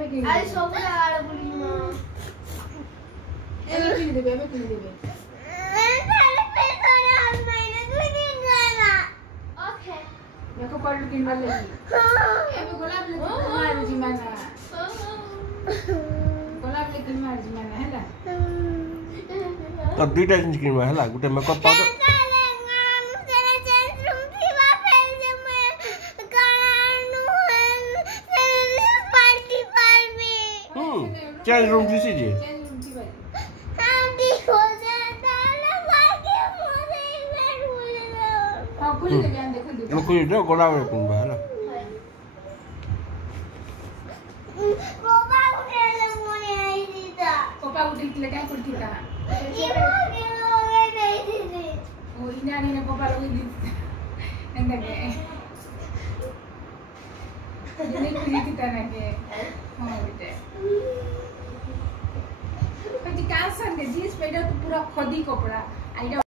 আরে সব আর বলি না এবে কিনে দেবে তাহলে পেছনে আসবে না 2 দিন না ওকে देखो पढ़ के वाले एबे गुलाब लेके मार जीमाना गुलाब लेके मार जीमाना हैला तो दुईटा स्किन में हैला गुटे मेकअप पाउडर चेंज रूम दिसी जी खुली दे गुलाब रे कुन हैला कोपा उठिले काय करतीता ओ इनानी ने कोपा लगे दी ಎಂದಕ್ಕೆ ಇದನ್ನೇ ಕುಳಿತಿತಾನಕ್ಕೆ ಹೋಗ್ಬಿಟ್ಟೆ પછી કાસન ને જીન્સ પહેર્યો તો પૂરા ખોદી કપડા આઈડા